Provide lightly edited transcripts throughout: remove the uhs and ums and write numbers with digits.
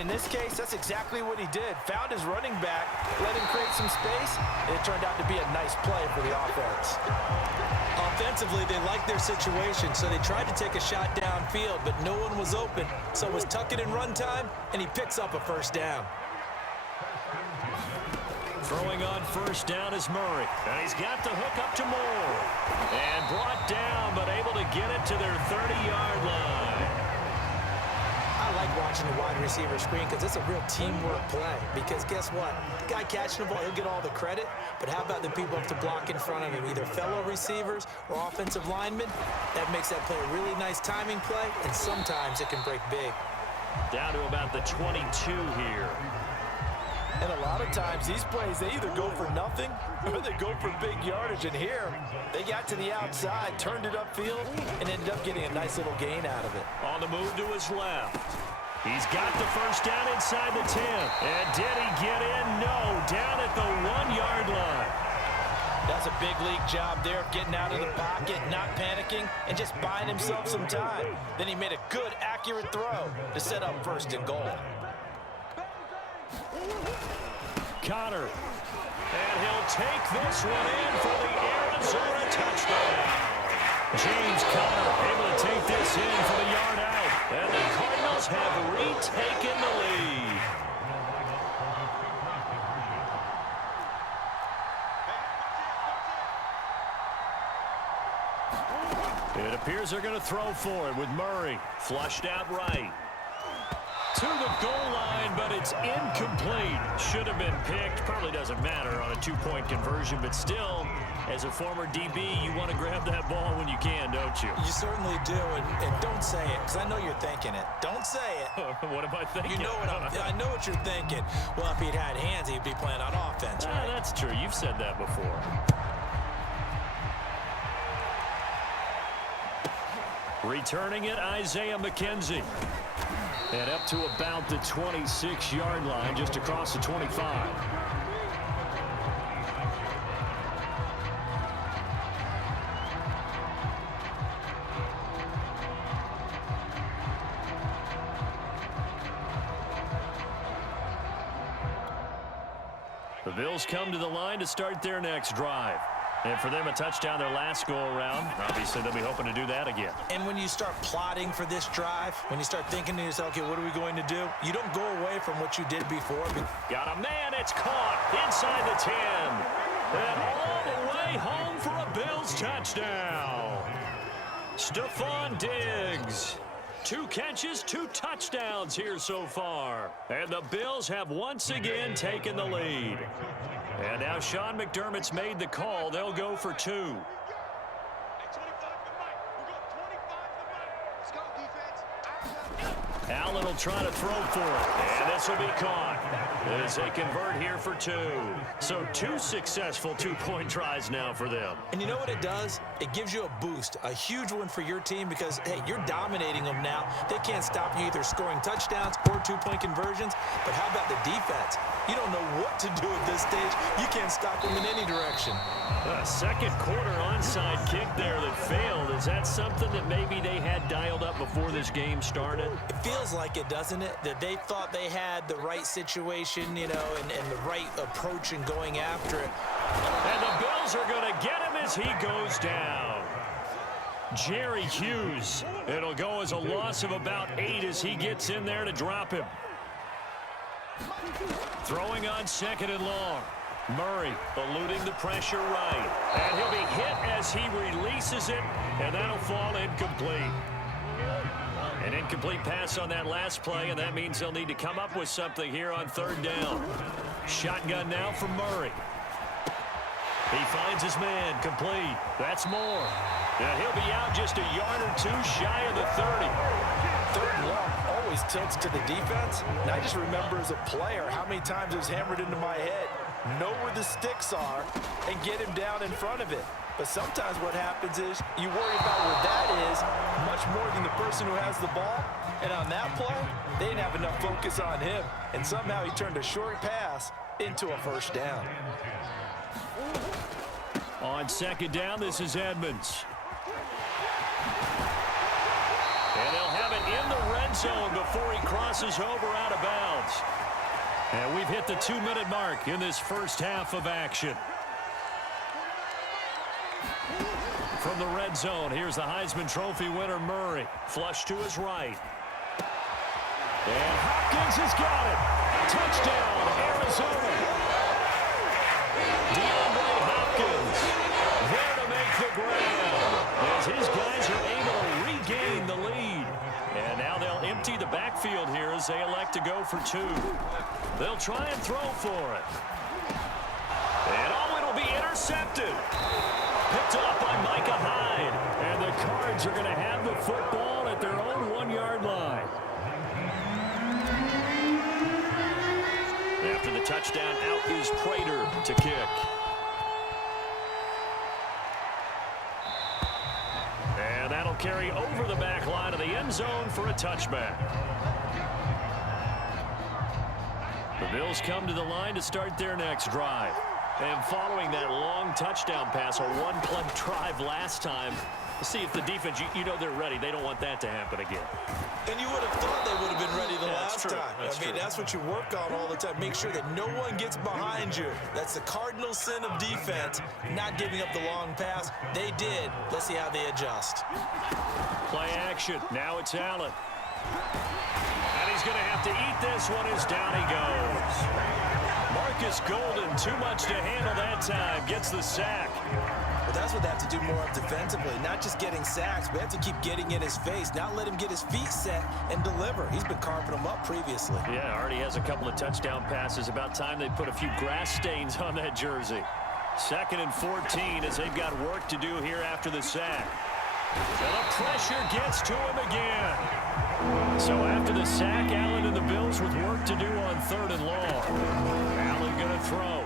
in this case, that's exactly what he did. Found his running back, let him create some space, and it turned out to be a nice play for the offense. Offensively, they liked their situation, so they tried to take a shot downfield, but no one was open. So it was tuck it in run time, and he picks up a first down. Throwing on first down is Murray. And he's got the hook up to Moore. And brought down, but able to get it to their 30-yard line. I like watching the wide receiver screen because it's a real teamwork play. Because guess what? The guy catching the ball, he'll get all the credit. But how about the people up to block in front of him, either fellow receivers or offensive linemen? That makes that play a really nice timing play, and sometimes it can break big. Down to about the 22 here. And a lot of times, these plays, they either go for nothing or they go for big yardage. And here, they got to the outside, turned it upfield, and ended up getting a nice little gain out of it. On the move to his left. He's got the first down inside the 10. And did he get in? No, down at the 1-yard line. That's a big league job there of getting out of the pocket, not panicking, and just buying himself some time. Then he made a good, accurate throw to set up first and goal. Connor. And he'll take this one in for the Arizona touchdown. James Conner able to take this in for the yard out. And the Cardinals have retaken the lead. It appears they're going to throw for it with Murray. Flushed out right. To the goal line, but it's incomplete. Should have been picked. Probably doesn't matter on a two-point conversion, but still, as a former DB, you want to grab that ball when you can, don't you? You certainly do, and don't say it, because I know you're thinking it. Don't say it. What am I thinking? You know what I know what you're thinking. Well, if he'd had hands, he'd be playing on offense, right? That's true. You've said that before. Returning it, Isaiah McKenzie. And up to about the 26-yard line, just across the 25. The Bills come to the line to start their next drive. And for them, a touchdown their last go-around. Obviously, they'll be hoping to do that again. And when you start plotting for this drive, when you start thinking to yourself, okay, what are we going to do? You don't go away from what you did before. Got a man. It's caught inside the 10. And all the way home for a Bills touchdown. Stephon Diggs. 2 catches, 2 touchdowns here so far. And the Bills have once again taken the lead. And now Sean McDermott's made the call. They'll go for 2. Allen will try to throw for it. And this will be caught as they convert here for 2. So 2 successful two-point tries now for them. And you know what it does? It gives you a boost, a huge one for your team because, hey, you're dominating them now. They can't stop you either scoring touchdowns or two-point conversions. But how about the defense? You don't know what to do at this stage. You can't stop them in any direction. A second quarter onside kick there that failed. Is that something that maybe they had dialed up before this game started? It feels like it, doesn't it? That they thought they had the right situation, you know, and the right approach in going after it. And the Bills are going to get him as he goes down. Jerry Hughes. It'll go as a loss of about 8 as he gets in there to drop him. Throwing on second and long. Murray eluding the pressure right. And he'll be hit as he releases it, and that'll fall incomplete. An incomplete pass on that last play, and that means they'll need to come up with something here on third down. Shotgun now from Murray. He finds his man, complete. That's Moore. Now he'll be out just a yard or 2 shy of the 30. Third and long always tilts to the defense. And I just remember as a player how many times it was hammered into my head. Know where the sticks are and get him down in front of it. But sometimes what happens is you worry about where that is much more than the person who has the ball. And on that play, they didn't have enough focus on him. And somehow he turned a short pass into a first down. On second down, this is Edmonds. And they'll have it in the red zone before he crosses over out of bounds. yards. And we've hit the 2-minute mark in this first half of action. From the red zone, here's the Heisman Trophy winner, Murray. Flush to his right. And Hopkins has got it. Touchdown, Arizona. DeAndre Hopkins there to make the grab as his guys are able to regain the lead. And now they'll empty the backfield here as they elect to go for 2. They'll try and throw for it. And it'll be intercepted. Picked up by Micah Hyde. And the Cards are going to have the football at their own 1-yard line. After the touchdown, out is Prater to kick. And that'll carry over the back line of the end zone for a touchback. The Bills come to the line to start their next drive. And following that long touchdown pass, a one-play drive last time, see if the defense, you know they're ready. They don't want that to happen again. And you would have thought they would have been ready the last time. That's what you work on all the time. Make sure that no one gets behind you. That's the cardinal sin of defense, not giving up the long pass. They did. Let's see how they adjust. Play action. Now it's Allen. And he's going to have to eat this one as down he goes. Marcus Golden, too much to handle that time, gets the sack. Well, that's what they have to do more of defensively, not just getting sacks, but have to keep getting in his face, not let him get his feet set and deliver. He's been carving them up previously. Yeah, already has a couple of touchdown passes. About time they put a few grass stains on that jersey. 2nd and 14 as they've got work to do here after the sack. And the pressure gets to him again. So after the sack, Allen and the Bills with work to do on 3rd and long. Allen going to throw.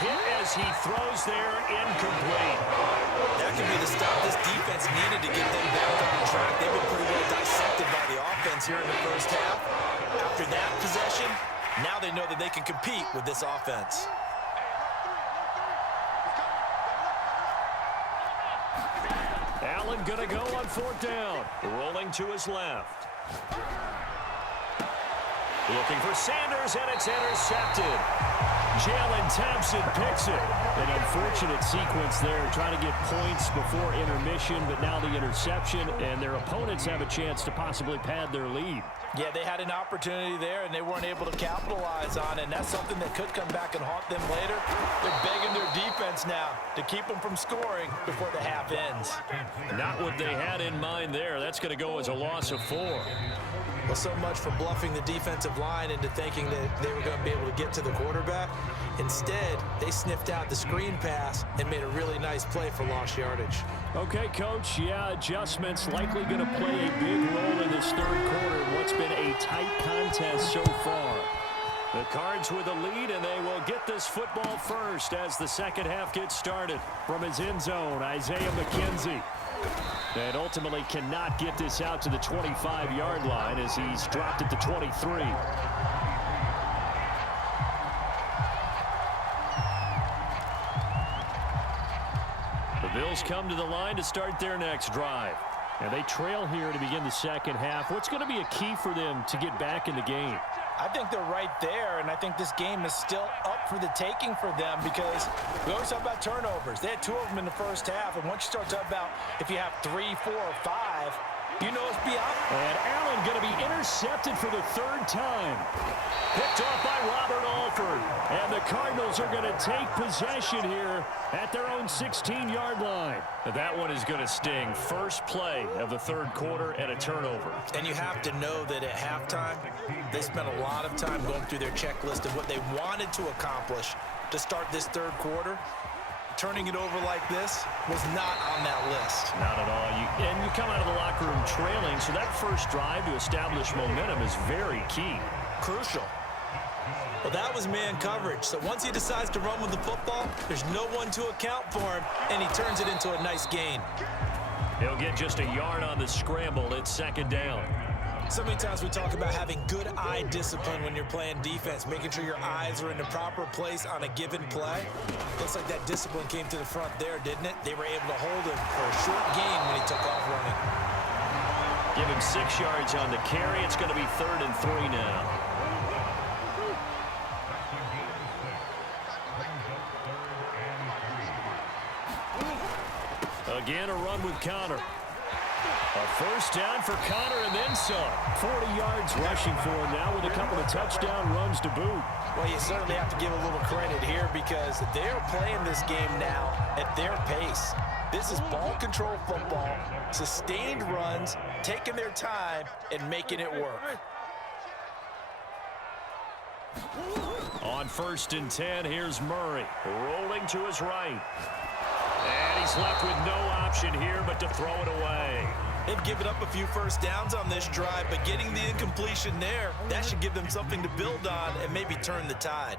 Hit as he throws there, incomplete. That could be the stop this defense needed to get them back on track. They've been pretty well dissected by the offense here in the first half. After that possession, now they know that they can compete with this offense. Allen gonna go on 4th down. Rolling to his left. Looking for Sanders, and it's intercepted. Jalen Thompson picks it. An unfortunate sequence there, trying to get points before intermission, but now the interception, and their opponents have a chance to possibly pad their lead. Yeah, they had an opportunity there, and they weren't able to capitalize on it, and that's something that could come back and haunt them later. They're begging their defense now to keep them from scoring before the half ends. Not what they had in mind there. That's going to go as a loss of 4. Well, so much for bluffing the defensive line into thinking that they were going to be able to get to the quarterback. Instead, they sniffed out the screen pass and made a really nice play for lost yardage. Okay, Coach, yeah, adjustments likely going to play a big role in this 3rd quarter in what's been a tight contest so far. The Cards with a lead, and they will get this football first as the second half gets started. From his end zone, Isaiah McKenzie. And ultimately cannot get this out to the 25-yard line as he's dropped at the 23. The Bills come to the line to start their next drive. And they trail here to begin the second half. What's going to be a key for them to get back in the game? I think they're right there, and I think this game is still up for the taking for them because we always talk about turnovers. They had 2 of them in the first half, and once you start talking about if you have 3, 4, or 5, you know it's beyond. And Allen going to be intercepted for the 3rd time. Picked off by Robert Alford. And the Cardinals are going to take possession here at their own 16-yard line. That one is going to sting. First play of the 3rd quarter and a turnover. And you have to know that at halftime, they spent a lot of time going through their checklist of what they wanted to accomplish to start this 3rd quarter. Turning it over like this was not on that list. Not at all. You come out of the locker room trailing, so that first drive to establish momentum is very key. Crucial. Well, that was man coverage. So once he decides to run with the football, there's no one to account for him, and he turns it into a nice gain. He'll get just a yard on the scramble. It's 2nd down. So many times we talk about having good eye discipline when you're playing defense, making sure your eyes are in the proper place on a given play. Looks like that discipline came to the front there, didn't it? They were able to hold him for a short gain when he took off running. Give him 6 yards on the carry. It's going to be 3rd and 3 now. Again, a run with Connor. A first down for Connor and then some. 40 yards rushing for him now with a couple of touchdown runs to boot. Well, you certainly have to give a little credit here because they're playing this game now at their pace. This is ball control football, sustained runs, taking their time and making it work. On 1st and 10, here's Murray rolling to his right. And he's left with no option here but to throw it away. They've given up a few first downs on this drive, but getting the incompletion there, that should give them something to build on and maybe turn the tide.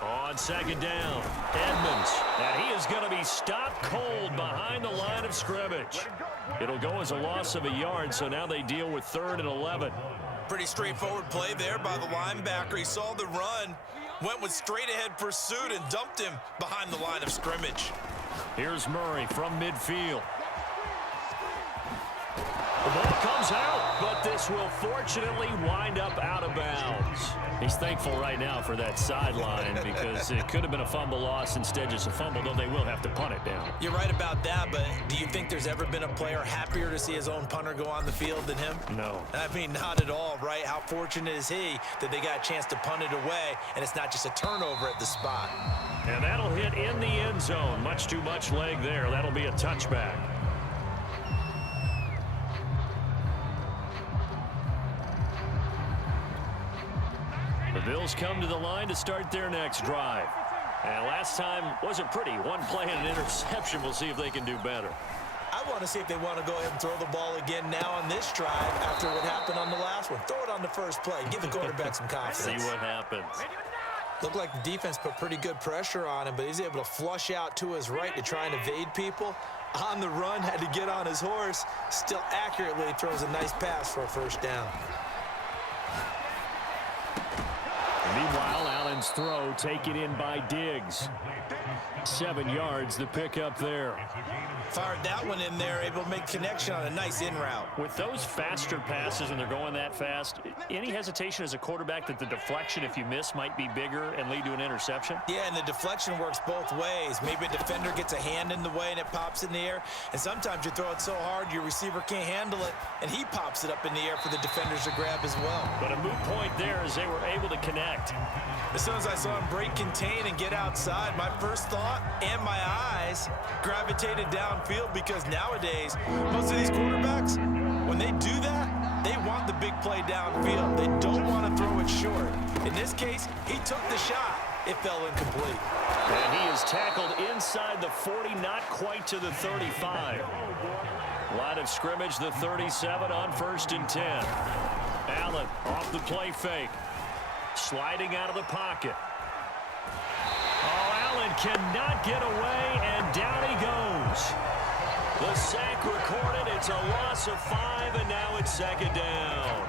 On 2nd down, Edmonds. And he is going to be stopped cold behind the line of scrimmage. It'll go as a loss of a yard, so now they deal with 3rd and 11. Pretty straightforward play there by the linebacker. He saw the run, went with straight-ahead pursuit, and dumped him behind the line of scrimmage. Here's Murray from midfield. The ball comes out, but this will fortunately wind up out of bounds. He's thankful right now for that sideline because it could have been a fumble loss, instead just a fumble, though they will have to punt it down. You're right about that, but do you think there's ever been a player happier to see his own punter go on the field than him? No. I mean, not at all, right? How fortunate is he that they got a chance to punt it away, and it's not just a turnover at the spot. And that'll hit in the end zone. Much too much leg there. That'll be a touchback. The Bills come to the line to start their next drive. And last time wasn't pretty. One play and an interception. We'll see if they can do better. I want to see if they want to go ahead and throw the ball again now on this drive after what happened on the last one. Throw it on the first play. Give the quarterback some confidence. See what happens. Looked like the defense put pretty good pressure on him, but he's able to flush out to his right to try and evade people. On the run, had to get on his horse. Still accurately throws a nice pass for a first down. Meanwhile, Allen's throw taken in by Diggs. 7 yards, the pickup there. Fired that one in there, able to make connection on a nice in route. With those faster passes and they're going that fast, any hesitation as a quarterback that the deflection, if you miss, might be bigger and lead to an interception? Yeah, and the deflection works both ways. Maybe a defender gets a hand in the way and it pops in the air, and sometimes you throw it so hard your receiver can't handle it, and he pops it up in the air for the defenders to grab as well. But a moot point there as they were able to connect. As soon as I saw him break contain and get outside, my first thought and my eyes gravitated downfield, because nowadays, most of these quarterbacks, when they do that, they want the big play downfield. They don't want to throw it short. In this case, he took the shot. It fell incomplete. And he is tackled inside the 40, not quite to the 35. Line of scrimmage, the 37 on 1st and 10. Allen off the play fake. Sliding out of the pocket. Oh, Allen cannot get away, and down he goes. The sack recorded. It's a loss of 5, and now it's 2nd down.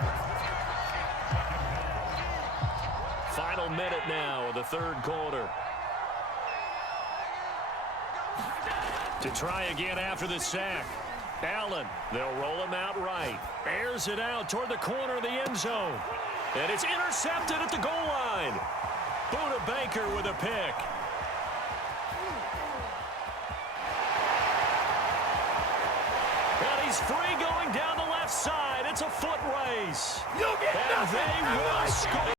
Final minute now of the 3rd quarter. To try again after the sack. Allen, they'll roll him out right. Airs it out toward the corner of the end zone. And it's intercepted at the goal line. Buda Baker with a pick. And he's free going down the left side. It's a foot race. And they will score.